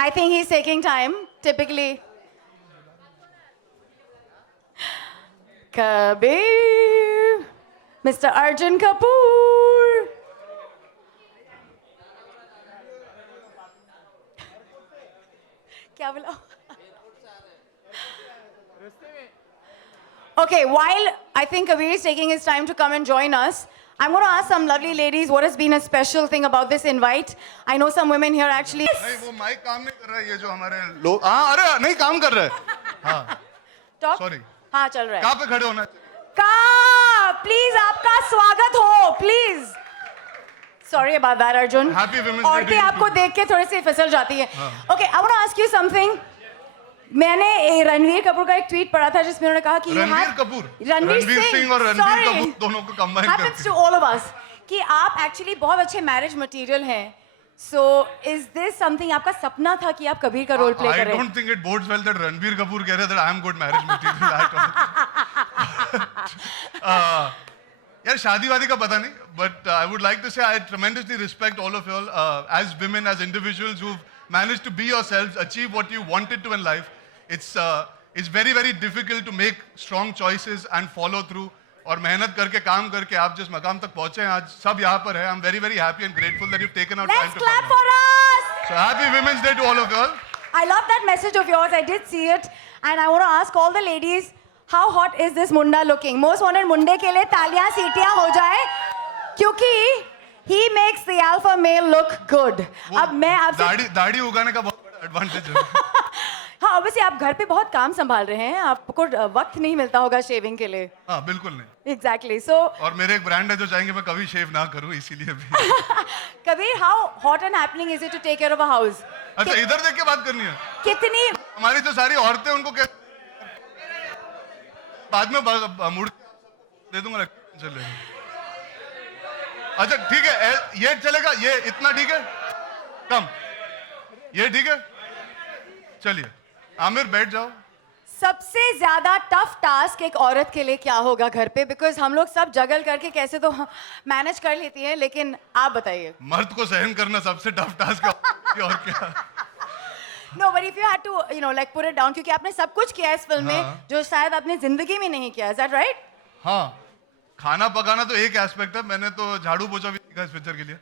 I think he's taking time, typically. Kabir, Mr. Arjun Kapoor. क्या बोला? Okay, while I think Kabir is taking his time to come and join us, I'm going to ask some lovely ladies what has been a special thing about this invite. I know some women here actually. नहीं वो माइक काम नहीं कर रहा है ये जो हमारे लोग हाँ अरे नहीं काम कर रहा है हाँ Talk? सॉरी हाँ चल रहा है. कहाँ पे खड़े होना का प्लीज आपका स्वागत हो please. Sorry about that, Arjun. Happy Women's Day औरतें to you आपको too. देख के थोड़ी सी फिसल जाती है. Okay, I want to ask you something. मैंने रणवीर कपूर का एक ट्वीट पढ़ा था जिसमें उन्होंने कहा कि रणवीर सिंह और रणवीर कपूर दोनों को कंबाइन happens करके to all of us कि आप एक्चुअली बहुत अच्छे मैरिज मटेरियल हैं. So is this something आपका सपना था कि आप कबीर का रोल प्ले I करें? don't think it bodes well that Ranveer कपूर कह रहे that I am good marriage material at all. यार शादी वादी का पता नहीं but I would like to say I tremendously respect all of you all as women as individuals who've managed to be yourselves, achieve what you wanted to in life. It's very very difficult to make strong choices and follow through और मेहनत करके काम करके आप जिस मकाम तक पहुंचे हैं आज सब यहाँ पर है. I'm very very happy and grateful that you've taken out time Let's to clap come. for us. So happy Women's Day to all of you all. I love that message of yours. I did see it, and I want to ask all the ladies, how hot is this Munda looking? Most wanted मुंडे के लिए तालियां सीटियां हो जाए, क्योंकि he makes the alpha male look good. अब मैं आपसे दाढ़ी उगाने का बहुत बड़ा एडवांटेज है. हाँ, obviously आप घर पे बहुत काम संभाल रहे हैं, आपको वक्त नहीं मिलता होगा शेविंग के लिए. हाँ बिल्कुल नहीं. Exactly. So और मेरे एक ब्रांड है जो चाहेंगे मैं कभी शेव ना करूं इसीलिए भी. Kabir, how hot and happening is it to take care of a house? अच्छा इधर देख के बात करनी है. कितनी हमारी जो सारी औरतें उनको क्या बाद में मुड़ दे दूंगा चले. अच्छा ठीक है ये चलेगा ये इतना ठीक है कम ये ठीक है चलिए आमिर बैठ जाओ. सबसे ज्यादा टफ टास्क एक औरत के लिए क्या होगा घर पे? बिकॉज हम लोग सब जगल करके कैसे तो मैनेज कर लेती है, लेकिन आप बताइए. मर्द को सहन करना सबसे टफ टास्क है और क्या. No but if you had to you know like put it down, क्योंकि आपने सब कुछ किया है इस फिल्म में हाँ. जो शायद आपने जिंदगी में नहीं किया. Is that right? हाँ खाना पकाना तो एक एस्पेक्ट है. मैंने तो झाड़ू पोछा भी सीखा इस पिक्चर के लिए.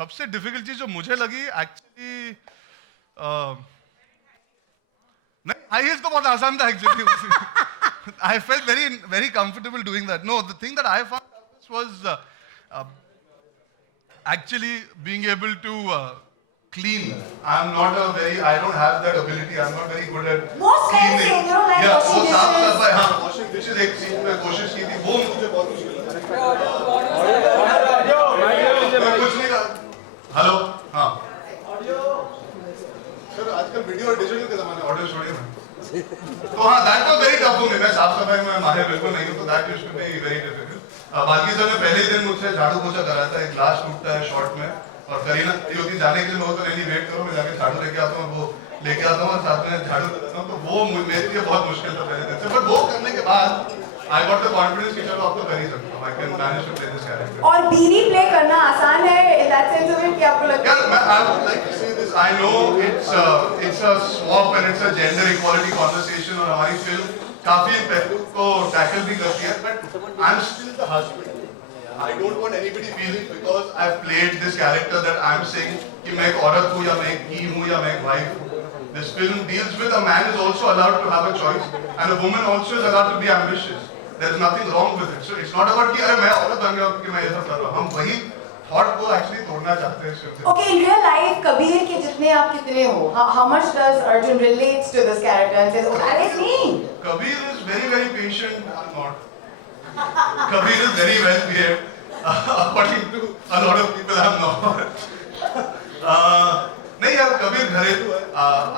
सबसे डिफिकल्ट चीज जो मुझे लगी एक्चुअली नहीं हाई हील्स तो बहुत आसान था actually. I felt very very comfortable doing that. Know the thing that I found was actually being able to clean. I'm not a very, I don't have that ability. I'm not very good at Most men say, you know, like yeah, washing वो साफ dishes. सफाई हाँ washing dishes एक चीज में कोशिश की थी वो मुझे बहुत मुश्किल लगा. कुछ नहीं कहा. हेलो हाँ सर आजकल वीडियो और डिजिटल के जमाने ऑडियो छोड़िए ना. तो हाँ that was very tough for me. मैं साफ सफाई में माहिर बिल्कुल नहीं हूँ तो that used to be very difficult. बाकी सर ने पहले दिन मुझसे झाड़ू पोछा कराया था. एक ग्लास टूटता है शॉर्ट में और करीना होती जाने के लिए मैं तो नहीं वेट करो मैं जाके झाड़ू लेके आता हूँ वो लेके आता हूँ और साथ में झाड़ू लगाता हूँ. तो वो मेरे लिए बहुत मुश्किल था पहले दिन से. बट वो करने के बाद आई गॉट द कॉन्फिडेंस कि चलो अब तो कर ही सकता हूँ. I can manage to play this character. और बीवी प्ले करना आसान है in that sense of it कि आपको लगता Yeah, I would like to say this. I know it's a swap and it's a gender equality conversation और हमारी फिल्म काफी पहलू को टैकल भी करती है. But I'm still the husband. I don't want anybody feeling because I've played this character that I'm saying कि मैं एक औरत हूँ या मैं एक की हूँ या मैं एक वाइफ हूँ. This film deals with a man is also allowed to have a choice and a woman also is allowed to be ambitious. There is nothing wrong with it. So it's not about कि अरे मैं औरत बन गया कि मैं ये सब कर रहा हूँ. हम वही थॉट को एक्चुअली तोड़ना चाहते हैं. Okay, in real life, Kabir के जितने आप कितने हो? How much does Arjun relates to this character and says, oh, that is me? Kabir is very very patient. I'm not. Kabir is very well behaved. According to a lot of people, I'm not. नहीं यार कबीर घरेलू है.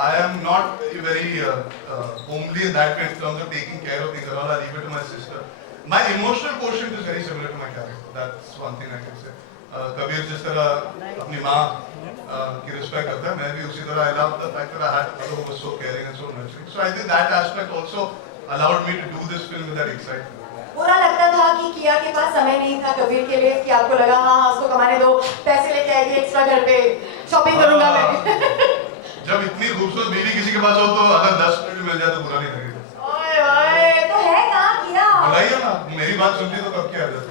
I am not very homely in that way in terms of taking care of things. All I leave it to my sister. My emotional quotient is very similar to my character. That's one thing I can say. Kabir जिस तरह अपनी माँ की रिस्पेक्ट करता है मैं भी उसी तरह. I love the fact that I had a mother who was so caring and so nurturing. So I think that aspect also allowed me to do this film with that excitement. बुरा लगता था कि किया के पास समय नहीं था कबीर के लिए, कि आपको लगा हाँ उसको कमाने दो, पैसे लेके आएगी एक्स्ट्रा, घर पे शॉपिंग करूंगा मैं. जब इतनी खूबसूरत बीवी किसी के पास हो तो अगर 10 मिनट मिल जाए तो बुरा नहीं लगेगा. ओए ओए, तो है कहाँ किया? बुलाइए ना, मेरी बात सुनती तो कब क्या आ जाता.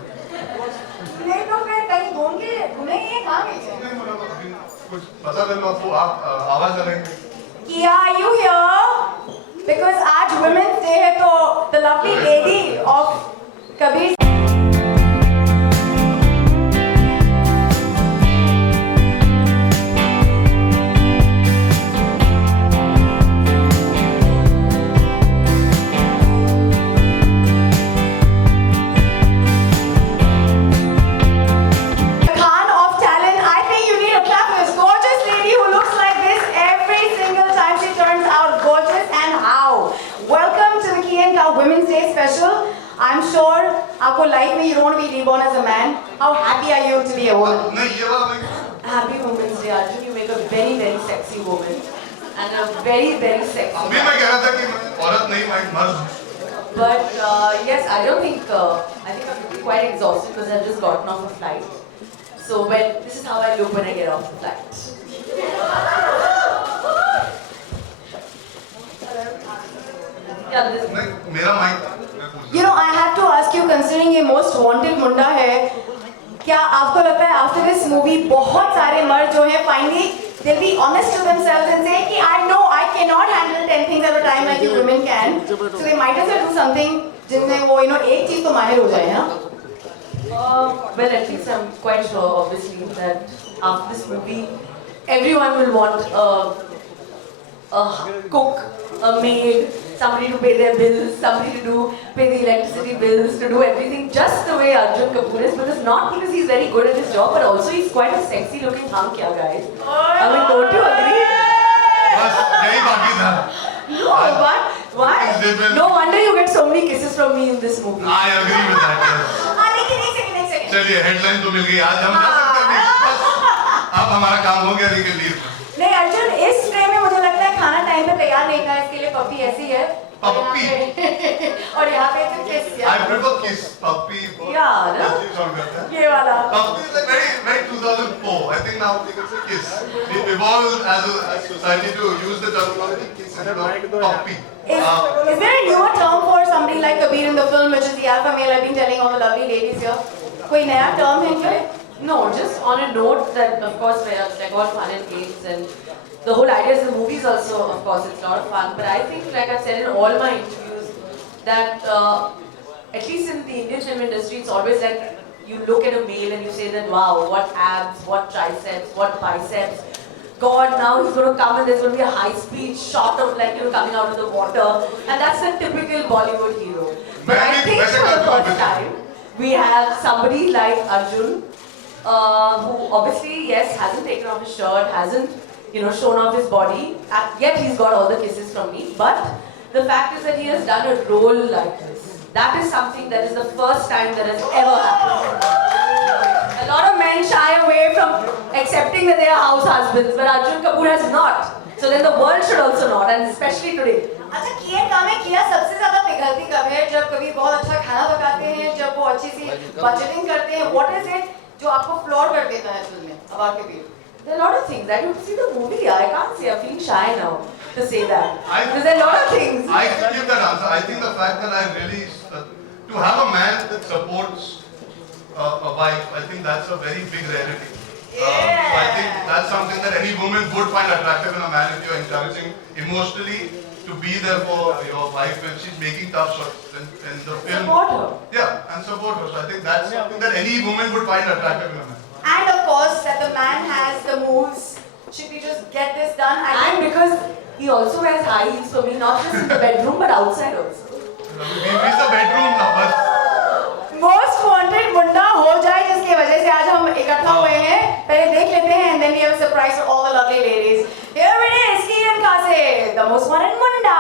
नहीं तो फिर कहीं घूमेंगे, कहाँ गए? नहीं बोला तो अभी कुछ पता कर लो आपको, आप आवाज लगाएंगे. Kia, are you here? Because आज Women's Day है तो the lovely lady of Kabir. Khan of talent. I think you need a clap for this gorgeous lady who looks like this every single time she turns out gorgeous. And how? Welcome to the Key and Cow Women's Day special. I'm sure आपको life में you don't want to be reborn as a man. How happy are you to be a woman? नहीं ये वाला नहीं. Happy Women's Day, Arjun. You make a very, very sexy woman. And a very, very sexy अभी मैं कह रहा था कि मैं औरत नहीं, मैं मर्द हूँ. But yes, I don't think, I think I'm quite exhausted because I've just gotten off a flight. So this is how I look when I get off the flight. Yeah, this नहीं मेरा mic. You know, I have to ask you, considering ये most wanted मुंडा है, क्या आपको लगता है after this movie बहुत सारे मर्द जो हैं finally they'll be honest to themselves and say कि I know I cannot handle 10 things at a time like you women can, so they might as well do something जिनमें वो एक चीज तो माहिर हो जाए ना? well, at least I'm quite sure, obviously, that after this movie, everyone will want a cook, a maid, somebody to pay their bills, somebody to pay the electricity bills, to do everything just the way Arjun Kapoor is. Because not because he's very good at his job, but also he's quite a sexy looking hunk, yeah, guys. I mean, don't you agree? बस यही बाकी था. No, what? Why? No wonder you get so many kisses from me in this movie. I agree with that. Yes. हाँ लेकिन एक सेकंड. चलिए हेडलाइन तो मिल गई, आज हम जा सकते हैं अभी. बस अब हमारा काम हो गया, लेकिन लीव. नहीं अर्जुन, इस फ्रेम में मुझे लगता है खाना टाइम पे तैयार नहीं था, इसके लिए पप्पी ऐसी है. पप्पी. और यहाँ पे तो किस I prefer kiss, puppy. Yeah, no? अजीब sound करता है. ये वाला. Puppy is like very 2004. I think now we can say kiss. We evolved as a society to use the terminology kiss instead of puppy. Is there a newer term for somebody like Kabir in the film, which is the alpha male? I've been telling all the lovely ladies here. कोई नया term है क्या? No, just on a note that, of course, we're like all fun and games, and the whole idea is the movies also, of course, it's a lot of fun. But I think, like I've said in all my interviews, that at least in the Indian film industry, it's always like you look at a male and you say that, wow, what abs, what triceps, what biceps. God, now he's going to come and there's going to be a high-speed shot of like, coming out of the water. And that's the typical Bollywood hero. But I think for the first time, we have somebody like Arjun, who obviously, yes, hasn't taken off his shirt, hasn't, shown off his body. Yet he's got all the kisses from me. But the fact is that he has done a role like this. That is something that is the first time that has ever happened. A lot of men shy away from accepting that they are house husbands, but Arjun Kapoor has not. So then the world should also not, and especially today. अच्छा किया काम है, किया सबसे ज्यादा पिघलती कब है? जब कभी बहुत अच्छा खाना पकाते हैं, जब वो अच्छी सी बजटिंग करते हैं. What is it जो आपको फ्लॉर कर देता है फिल्म में? अब आपके बीच. There are a lot of things that you see the movie. I can't say. I'm feeling shy now to say that. Because there are a lot of things. I can give that answer. I think the fact that I really to have a man that supports a wife, I think that's a very big rarity. So I think that's something that any woman would find attractive in a man if you're encouraging emotionally to be there for your wife when she's making tough shots in the film. Support her. Yeah, and support her. So I think that's something that any woman would find attractive in a man. And of course that the man has the moves. Should we just get this done? And because he also wears high heels for me, not just in the bedroom but outside also. We reach the bedroom now, but most wanted मुंडा हो जाए, जिसकी वजह से आज हम इकट्ठा हुए हैं. पहले देख लेते हैं and then we have a surprise for all the lovely ladies. Here it is, Kiran Kase, the most wanted Munda.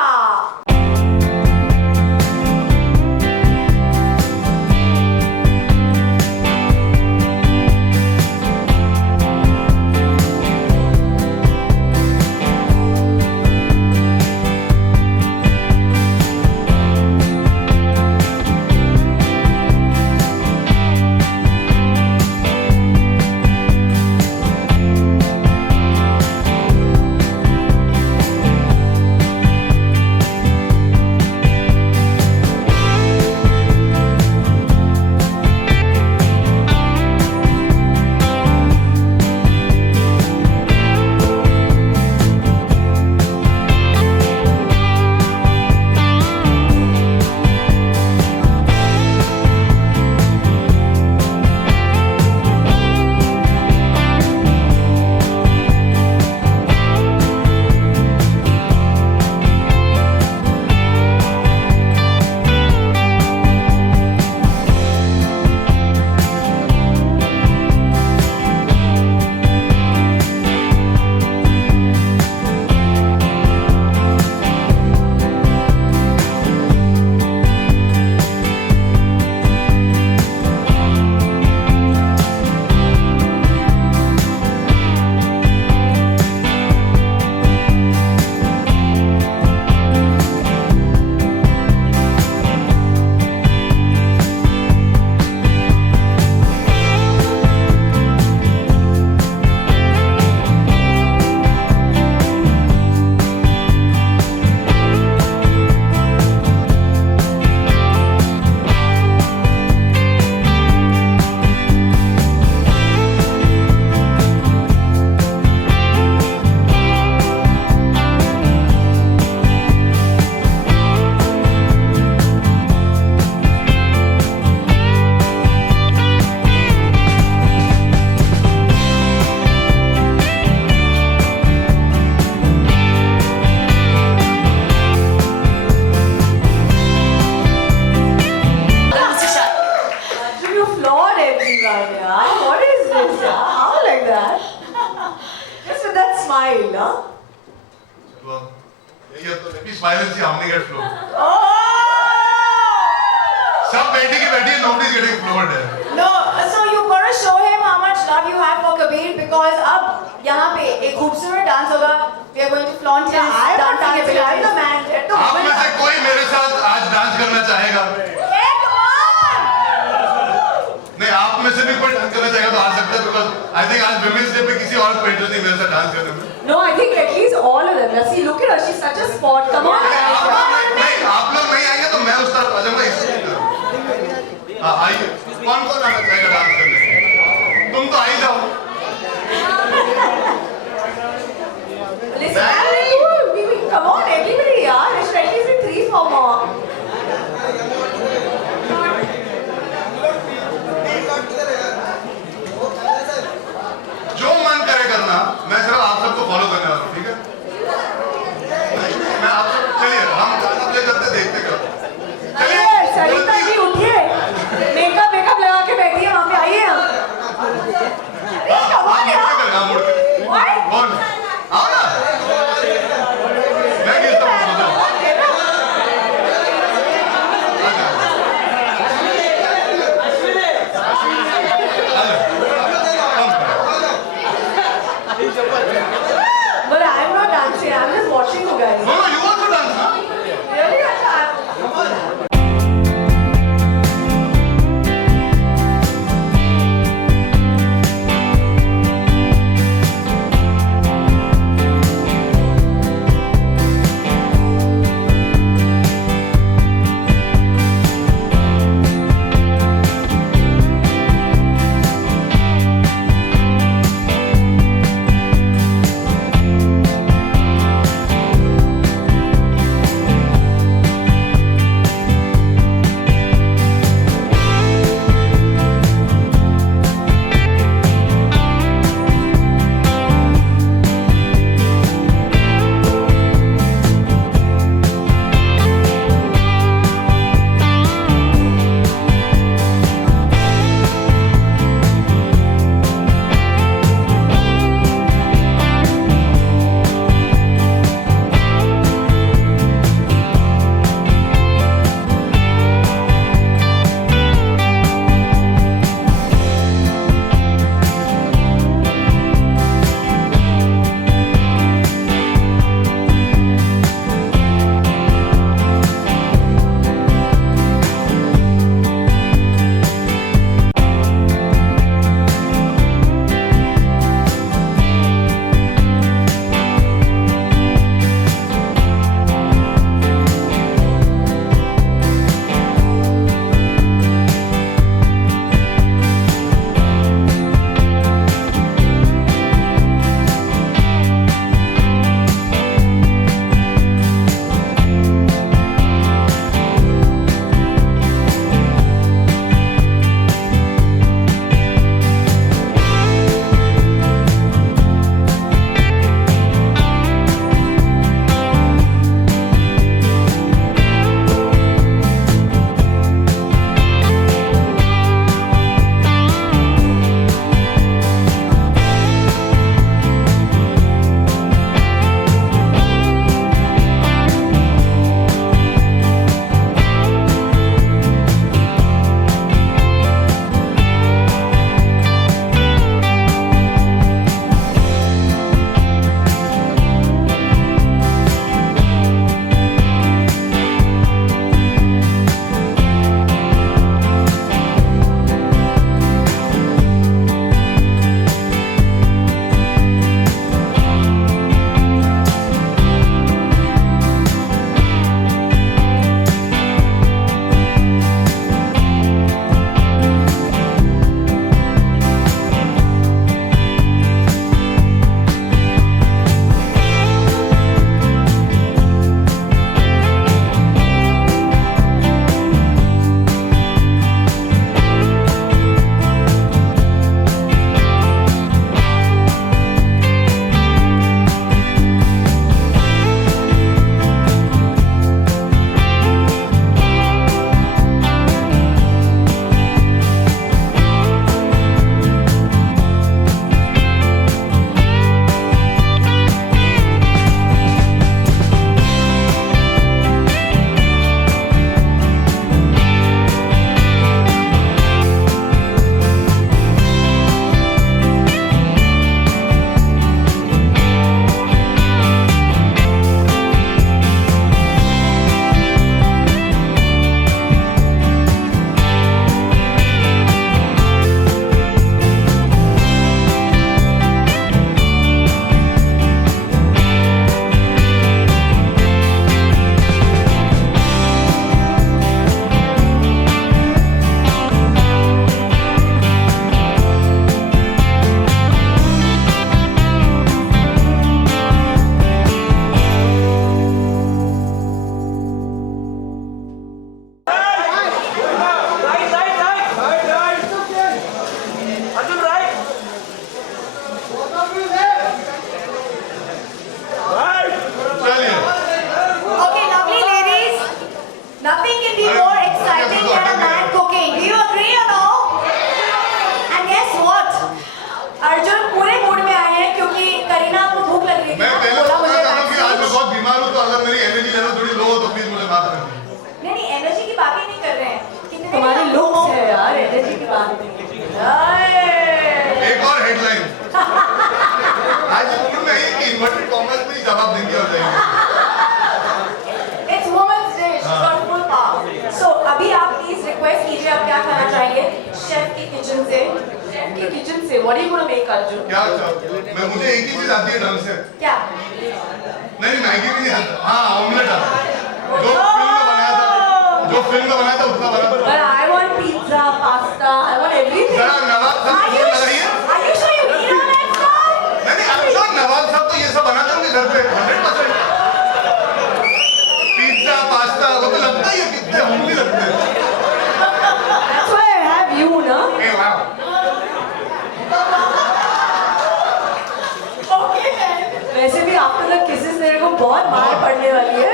nice, yeah. How like that? Just with that smile, huh? Well, ये तो let me smile and see how many get floored. Oh! सब बैठी की बैठी, nobody is getting floored है. No, so you've got to show him how much love you have for Kabir because अब यहाँ पे एक खूबसूरत डांस होगा. We are going to flaunt his dancing ability. I'm the man. आप में से कोई मेरे साथ आज डांस करना चाहेगा? Hey, come on! नहीं, आप में से भी कोई डांस करना चाहेगा तो आ सकता है because I think आज Women's Day पे किसी और को इंटरेस्ट नहीं मेरे साथ डांस करने में. No, I think at least all of them. See, look at her. She's such a sport. Come on, नहीं, guys. आप लोग नहीं आएंगे तो मैं उस तरफ आ जाऊंगा इसलिए. हाँ, आइए. कौन कौन आना चाहेगा डांस करने? तुम तो आ ही जाओ. Listen, come on, everybody, yaar. There should at least be 3 or more. जो मन करे करना, मैं सिर्फ आप सबको फॉलो करने वाला हूँ, ठीक है? मैं आप सब चलिए, हम गाना प्ले करते देखते क्या? अरे सरिता जी उठिए, मेकअप लगा के बैठी है वहाँ पे, आइए हम. की किचन से. What are you gonna make, Arjun? क्या मैं मुझे एक ही चीज आती है ढंग से. क्या? नहीं मैगी भी नहीं आता. हाँ ऑमलेट आता है. जो फिल्म में बनाया था उतना बना. But I want pizza, pasta. I want everything. जरा नवाब साहब Are को you लगाइए. are you sure you eat all that stuff? नहीं I'm sure नवाब साहब तो ये सब बनाते होंगे घर पे 100%. पिज्जा पास्ता वो तो लगता ही है कितने होमली लगते हैं. That's why I have you, na? ए वाह. वैसे भी after the kisses मेरे को बहुत मार पड़ने वाली है.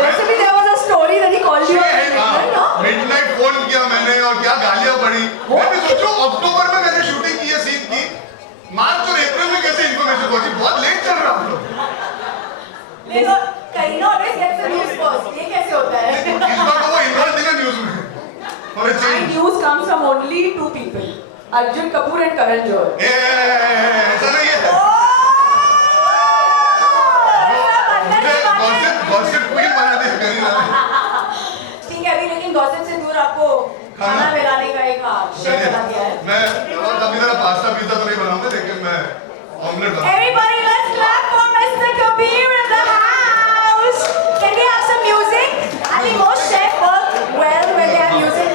वैसे भी there was a story that he called you. No? Midnight phone किया मैंने और क्या गालियां पड़ी. मैं भी सोचो अक्टूबर में मैंने शूटिंग की है सीन की. मार्च और अप्रैल में कैसे इन्फॉर्मेशन पहुंची. बहुत लेट चल रहा हम लोग. देखो Kareena always gets the news first. ये कैसे होता है? इस बार तो वो इन्वॉल्व नहीं न्यूज में. और And change. news comes from only two people, Arjun Kapoor and Karan Johar. ऐसा नहीं है. गॉसिप क्वीन बना दी करीना ने. ठीक है अभी लेकिन गॉसिप से दूर आपको खाना मिलाने का एक शेफ बना दिया है. मैं कभी तरह पास्ता पिज्जा तो नहीं बनाऊंगा लेकिन मैं ऑमलेट बनाऊंगा. Everybody, let's clap for Mr. Kabir in the house. Can we have some music? I think most chefs work well when they have music.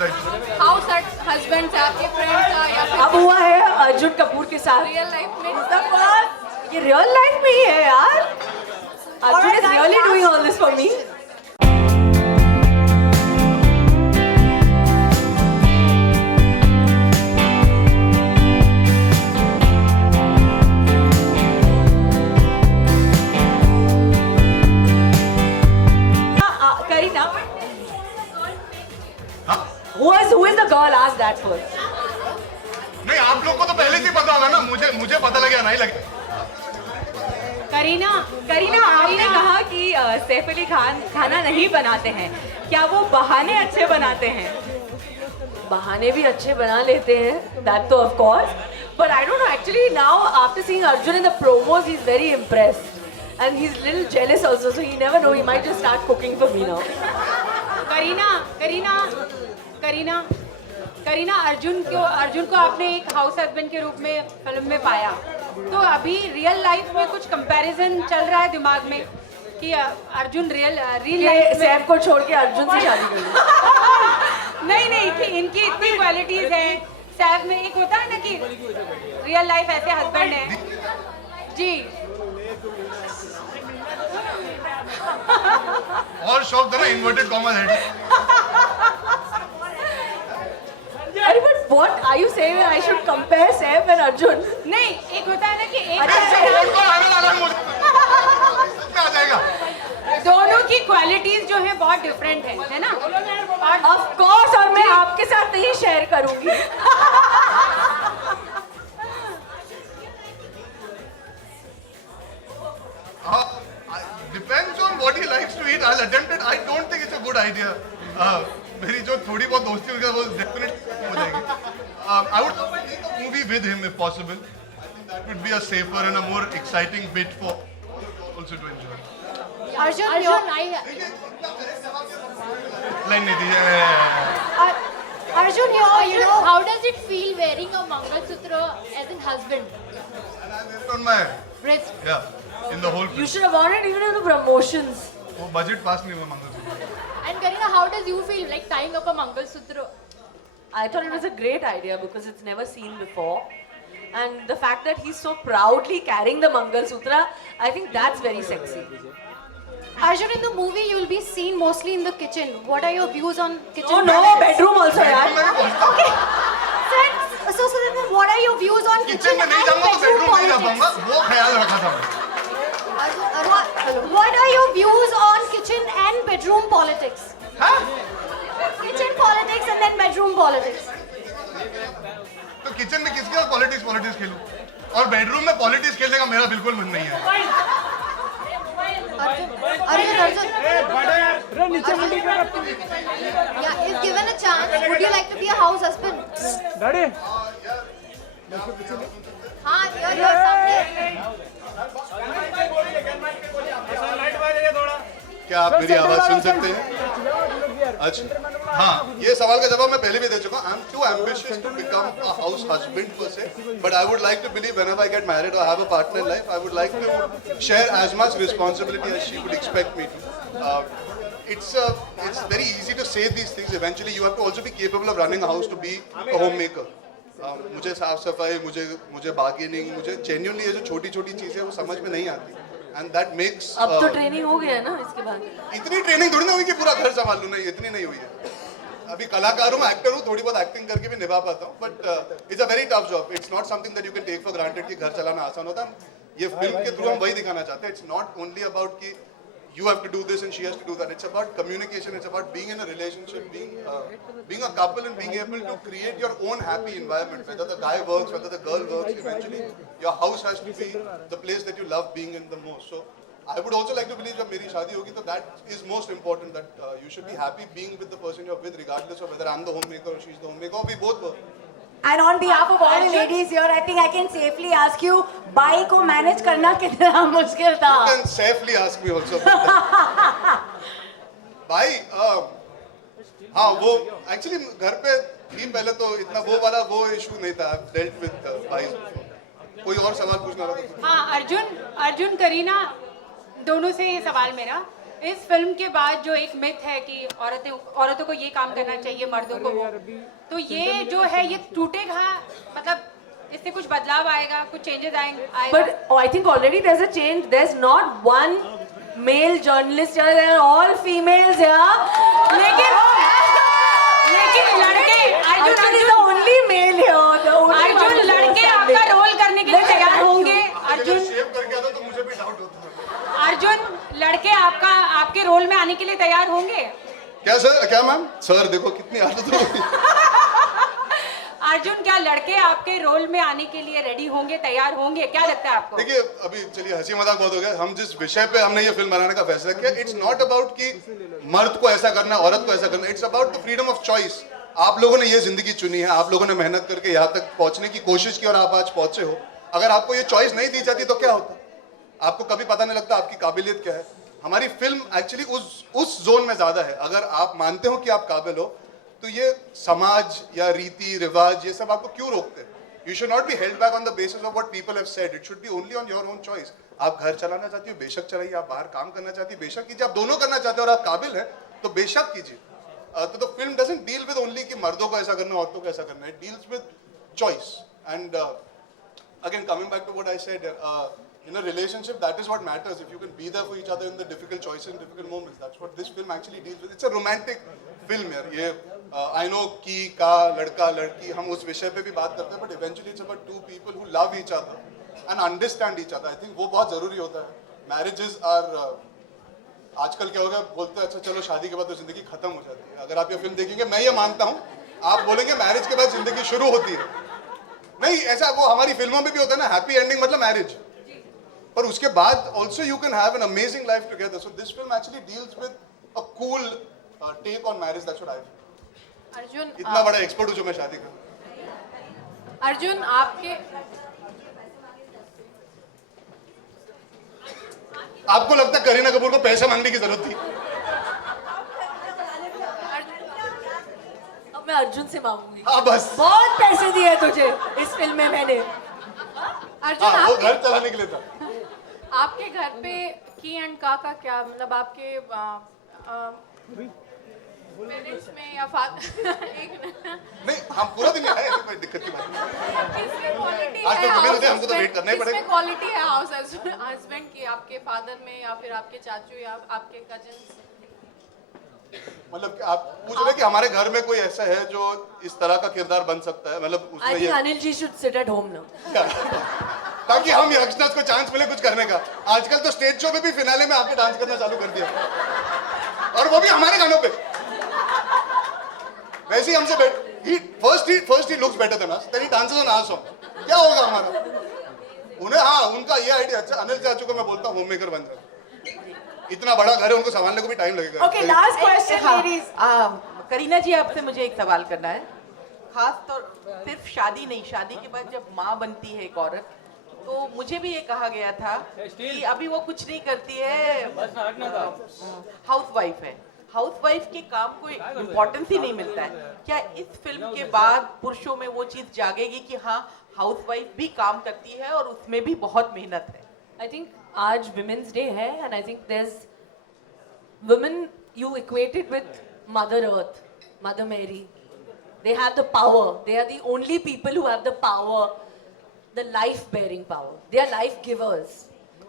Type. House husband है आपके फ्रेंड्स या फिर अब हुआ है अर्जुन कपूर के साथ। रियल लाइफ में ये रियल लाइफ में ही है यार। Arjun is really doing all this for me. Karina, हाँ? who is the girl? Ask that first. नहीं, आप लोग को तो पहले से ही पता होगा ना, मुझे पता लगे नहीं लगे। करीना आपने कहा कि सैफ अली खान खाना नहीं बनाते हैं, क्या वो बहाने अच्छे बनाते हैं? बहाने भी अच्छे बना लेते हैं, that तो of course. But I don't know, actually now after seeing Arjun in the promos, he's very impressed. And he's a little jealous also, so you never know, he might just start cooking for me now. Kareena अर्जुन को आपने एक house husband के रूप में फिल्म में पाया, तो अभी रियल लाइफ में कुछ कंपैरिजन चल रहा है दिमाग में कि अर्जुन रियल ये लाइफ में सैफ को छोड़ के अर्जुन से शादी कर ली। नहीं कि इनकी इतनी क्वालिटीज हैं, सैफ में एक होता है ना कि रियल लाइफ ऐसे हस्बैंड है जी। और शौक था ना इन्वर्टेड कॉमा हेड। अरे but what are you saying that I should compare Saif and Arjun? नहीं, एक होता है ना कि एक कौन आने वाला है मुझे? आ जाएगा। दोनों की क्वालिटीज जो है बहुत डिफरेंट है ना? Of course, और मैं आपके साथ नहीं शेयर करूंगी। Depends on what he likes to eat. I'll attempt it. I don't think it's a good idea. मेरी जो थोड़ी बहुत दोस्ती होगी वो definitely हो जाएगी. I would make a movie with him if possible. I think that would be a safer and a more exciting bit for also to enjoy. Arjun, Line नहीं दी है. Arjun, how does it feel wearing a Mangalsutra as a husband? And I wear it on my Wrist. yeah in the whole. You should have worn it even in the promotions. वो budget pass नहीं हुआ mangalsutra. And Karina, how does you feel like tying up a Mangalsutra? I thought it was a great idea because it's never seen before. And the fact that he's so proudly carrying the Mangal Sutra, I think that's very sexy. Arjun, in the movie you will be seen mostly in the kitchen. What are your views on kitchen? Oh no, bedroom also, Bedroom में yaar. भी पहुंचता हूँ. Okay. So then what are your views on kitchen kitchen में नहीं and जाऊंगा तो bedroom bedroom नहीं जा politics? पाऊंगा वो ख्याल रखा था मैं. What are your views on kitchen and bedroom politics? हाँ? Kitchen politics and then bedroom politics. तो किचन में किसके साथ पॉलिटिक्स खेलूं और बेडरूम में पॉलिटिक्स खेलने का मेरा बिल्कुल मन नहीं है. Arjun. Yeah, if given a chance, would you like to be a house husband? Daddy. हाँ, you're something. क्या आप मेरी आवाज सुन सकते हैं? अच्छा, हाँ, ये सवाल का जवाब मैं पहले भी दे चुका हूँ. I'm too ambitious to become a house husband per se, but I would like to believe whenever I get married or have a partner in life, I would like to share as much responsibility as she would expect me to. It's very easy to say these things. Eventually, you have to also be capable of running a house to be a homemaker. मुझे साफ सफाई, मुझे बार्गेनिंग, मुझे genuinely ये जो छोटी-छोटी चीजें वो समझ में नहीं आती. And that makes अब तो ट्रेनिंग हो गया ना इसके बाद. इतनी ट्रेनिंग थोड़ी ना हुई कि पूरा घर संभाल लूं. नहीं, इतनी नहीं हुई है. अभी कलाकार हूँ, एक्टर हूँ, थोड़ी बहुत एक्टिंग करके भी निभा पाता हूँ. But it's a very tough job. It's not something that you can take for granted कि घर चलाना आसान होता है. ये फिल्म के थ्रू हम वही दिखाना चाहते हैं. इट्स नॉट ओनली अबाउट कि you have to do this and she has to do that. It's about communication. It's about being in a relationship, being a couple and being able to create your own happy environment. Whether the guy works, whether the girl works, eventually your house has to be the place that you love being in the most. So I would also like to believe जब मेरी शादी होगी तो that is most important, that you should be happy being with the person you're with, regardless of whether I'm the homemaker or she's the homemaker or we both work. And on behalf of all the ladies here, I think I can safely ask you, by को manage करना कितना मुश्किल था? You can safely ask me also. भाई, हाँ वो actually घर पे थी पहले तो इतना वो issue नहीं था. I've dealt with भाई. कोई और सवाल पूछना रहा था? हाँ, अर्जुन करीना दोनों से ये सवाल मेरा इस फिल्म के बाद जो एक मिथ है कि औरतों को ये काम करना चाहिए, मर्दों को वो, तो ये जो है ये टूटेगा, मतलब इससे कुछ बदलाव आएगा, कुछ चेंजेस आएगा? But I think already there's a change. There's not one male journalist here. They're all females here. लेकिन लड़के Arjun is the only male here. The only one Arjun who's लड़के standing. आपका रोल करने के लिए तैयार होंगे? अर्जुन शेव करके आता तो मुझे भी डाउट होता है। अर्जुन लड़के आपके रोल में आने के लिए तैयार होंगे? क्या सर, क्या मैम? सर देखो कितनी आदत होगी। अर्जुन क्या लड़के आपके रोल में आने के लिए रेडी होंगे, तैयार होंगे? क्या लगता है आपको? देखिए अभी चलिए हंसी मजाक बहुत हो गया। हम जिस विषय पे हमने ये फिल्म बनाने का फैसला किया, इट्स नॉट अबाउट कि मर्द को ऐसा करना, औरत को ऐसा करना। It's about the freedom of choice. आप लोगों ने ये जिंदगी चुनी है, आप लोगों ने मेहनत करके यहाँ तक पहुंचने की कोशिश की और आप आज पहुंचे हो। अगर आपको ये चॉइस नहीं दी जाती तो क्या होता? आपको कभी पता नहीं लगता आपकी काबिलियत क्या है। हमारी फिल्म एक्चुअली उस जोन में ज्यादा है। अगर आप मानते हो कि आप काबिल हो तो ये समाज या रीति रिवाज ये सब आपको क्यों रोकते हैं? You should not be held back on the basis of what people have said. It should be only on your own choice. आप घर चलाना चाहती हो बेशक चलाइए, आप बाहर काम करना चाहती हो बेशक कीजिए, आप दोनों करना चाहते हो और आप काबिल हैं तो बेशक कीजिए। तो the film doesn't deal with only कि मर्दों को ऐसा करना, औरतों को ऐसा करना। It deals with choice. And again coming back to what I said, in a relationship that is what matters. If you can be there for each other in the difficult choices and difficult moments, that's what this film actually deals with. It's a romantic film यार। ये I know की का लड़का लड़की हम उस विषय पे भी बात करते हैं, but eventually it's about two people who love each other and understand each other. I think वो बहुत जरूरी होता है। Marriages are आजकल क्या हो गया, बोलते हैं अच्छा चलो शादी के बाद तो जिंदगी खत्म हो जाती है। अगर आप ये फिल्म देखेंगे, मैं ये मानता हूँ, आप बोलेंगे मैरिज के बाद जिंदगी शुरू होती है। नहीं, ऐसा वो हमारी फिल्मों में भी होता है ना, हैप्पी एंडिंग मतलब मैरिज, पर उसके बाद also you can have an amazing life together. So this film actually deals with a cool take on marriage. That's what I feel. Arjun इतना बड़ा एक्सपर्ट हूँ जो मैं शादी करूँ। अर्जुन आपके आपको लगता है करीना कपूर को पैसा मांगने की जरूरत थी? अब मैं अर्जुन से मांगूंगी। हाँ बस। बहुत पैसे दिए तुझे इस फिल्म में मैंने। अर्जुन हाँ, वो आपके घर चलाने के लिए था। आपके घर पे की एंड का क्या मतलब आपके पेरेंट्स में या एक नहीं, हम पूरा दिन आए, ऐसी कोई दिक्कत की बात नहीं। किसमें क्वालिटी आज है तो हाउस होते हमको तो वेट करना ही पड़ेगा। किसमें क्वालिटी है हाउस हस्बैंड की, आपके फादर में या फिर आपके चाचू या आपके कजिन्स? मतलब कि आप पूछ रहे कि हमारे घर में कोई ऐसा है जो इस तरह का किरदार बन सकता है? मतलब I उसमें think ये Anil ji should sit at home now. ताकि हम यंगस्टर्स को चांस मिले कुछ करने का। आजकल तो स्टेज शो पे भी फिनाले में आके डांस करना चालू कर दिया, और वो भी हमारे गानों पे। वैसे ही हमसे first he looks better than us, then he dances on our song. क्या होगा हमारा? उन्हें हाँ, उनका ये आइडिया अच्छा। अनिल चाचू को मैं बोलता हूँ होम मेकर बन जाए। इतना बड़ा घर है, उनको संभालने को भी टाइम लगेगा। Okay, last question, हाँ, ladies. करीना जी आपसे मुझे एक सवाल करना है। खास तौर सिर्फ शादी नहीं, शादी के बाद जब माँ बनती है एक औरत, तो मुझे भी ये कहा गया था कि अभी वो कुछ नहीं करती है, हाउस वाइफ है। हाउस वाइफ के काम को इम्पोर्टेंस ही नहीं मिलता है। क्या इस फिल्म के बाद पुरुषों में वो चीज जागेगी कि हाँ, हाउस वाइफ भी काम करती है और उसमें भी बहुत मेहनत है? I think आज Women's Day है, and I think there's women you equate it with Mother Earth, Mother Mary. They have the power. They are the only people who have the power, the life-bearing power. They are life givers,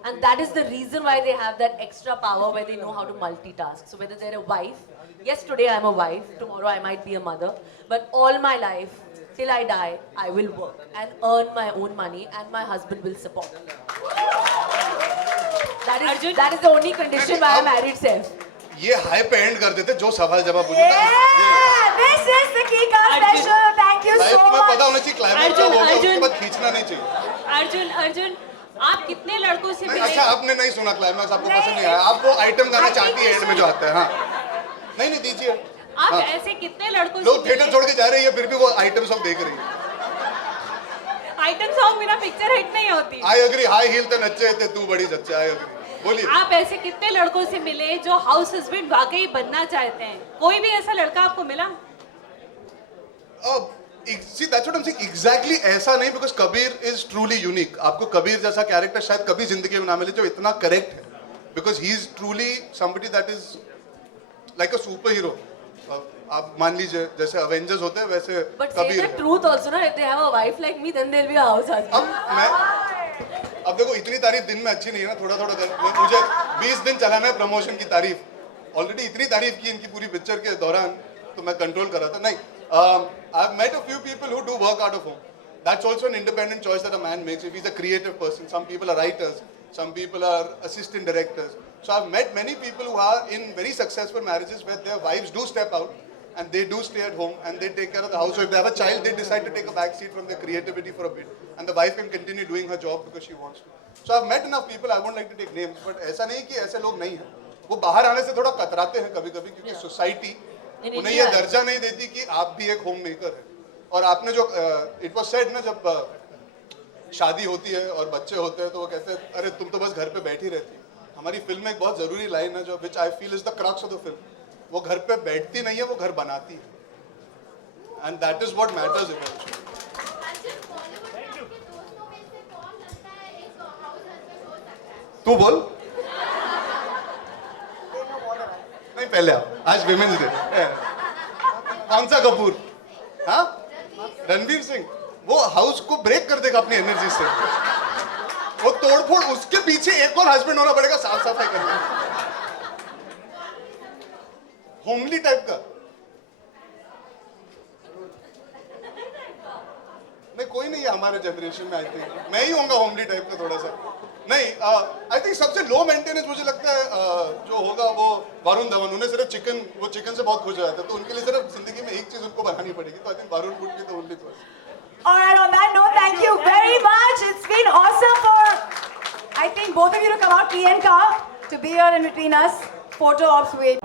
and that is the reason why they have that extra power where they know how to multitask. So whether they're a wife, yes, today I'm a wife, tomorrow I might be a mother, but all my life, till I die, I will work and earn my own money, and my husband will support me. That is the only condition why I married Saif. ये हाई पे एंड कर देते, जो सवाल जवाब पूछे Yeah, this is the Kika special. Thank you life so में पता much. होना चाहिए क्लाइमेक्स क्या होगा, उसके बाद खींचना नहीं चाहिए। अर्जुन आप कितने लड़कों से नहीं, मिले? अच्छा आपने नहीं सुना क्लाइमेक्स, आपको पसंद नहीं आया। आप वो आइटम गाना चाहती है एंड में जो आता है। हाँ नहीं दीजिए। आप हाँ। ऐसे कितने लड़कों से लोग मिले? थिएटर छोड़ के जा रही है, फिर भी वो आइटम सॉन्ग देख रही है। आइटम सॉन्ग बिना पिक्चर हिट नहीं होती। आई एग्री, हाई हील तो नच्चे थे, तू बड़ी सच्चा। आई एग्री, बोलिए। आप ऐसे कितने लड़कों से मिले जो हाउस हस्बैंड वाकई बनना चाहते हैं? कोई भी ऐसा लड़का आपको मिला? See, that's what I'm saying. Exactly ऐसा नहीं, because कबीर is truly unique. आपको कबीर जैसा कैरेक्टर शायद कभी जिंदगी में ना मिले जो इतना करेक्ट है। because he's truly somebody that is like a superhero. आप मान लीजिए जैसे अवेंजर्स होते हैं वैसे But say कबीर the है। truth also, ना, if they have a wife like me, then they'll be a house husband. अब देखो इतनी तारीफ दिन में अच्छी नहीं है ना, थोड़ा थोड़ा कर मुझे 20 दिन चलाना है प्रमोशन की तारीफ, ऑलरेडी इतनी तारीफ की इनकी पूरी पिक्चर के दौरान, तो मैं कंट्रोल कर रहा था। नहीं, I've met a few people who do work out of home. That's also an independent choice that a man makes if he's a creative person. Some people are writers, some people are assistant directors. So I've met many people who are in very successful marriages where their wives do step out and they do stay at home and they take care of the house. So if they have a child, they decide to take a back seat from their creativity for a bit, and the wife can continue doing her job because she wants to. So I've met enough people, I won't like to take names, but ऐसा नहीं कि ऐसे लोग नहीं हैं। वो बाहर आने से थोड़ा कतराते हैं कभी-कभी, क्योंकि सोसाइटी उन्हें ये दर्जा नहीं देती कि आप भी एक होम मेकर है। और आपने जो इट वाज सेड ना, जब शादी होती है और बच्चे होते हैं तो वो कहते हैं अरे तुम तो बस घर पे बैठी रहती हो। हमारी फिल्म में एक बहुत जरूरी लाइन है जो which I feel is the crux of the film, वो घर पे बैठती नहीं है, वो घर बनाती है, and that is what matters eventually. तू बोल। नहीं पहले आप, आज विमेंस डे। कौन सा कपूर? हाँ, रणवीर सिंह। वो हाउस को ब्रेक कर देगा अपनी एनर्जी से, वो तोड़फोड़, उसके पीछे एक और हस्बैंड होना पड़ेगा साफ सफाई करने, होमली टाइप का। नहीं कोई नहीं है हमारे जनरेशन में, आई थिंक मैं ही होऊंगा होमली टाइप का थोड़ा सा। नहीं, आई थिंक सबसे लो मेंटेनेंस मुझे लगता है जो होगा वो वरुण धवन। उन्हें सिर्फ चिकन, वो चिकन से बहुत खुश हो जाते हैं, तो उनके लिए सिर्फ जिंदगी में एक चीज उनको बनानी पड़ेगी, तो I think Varun would be the only person. All right, on that note, thank you very much. It's been awesome for, I think, both of you to come out, Priyanka, to be here in between us. Photo ops wait.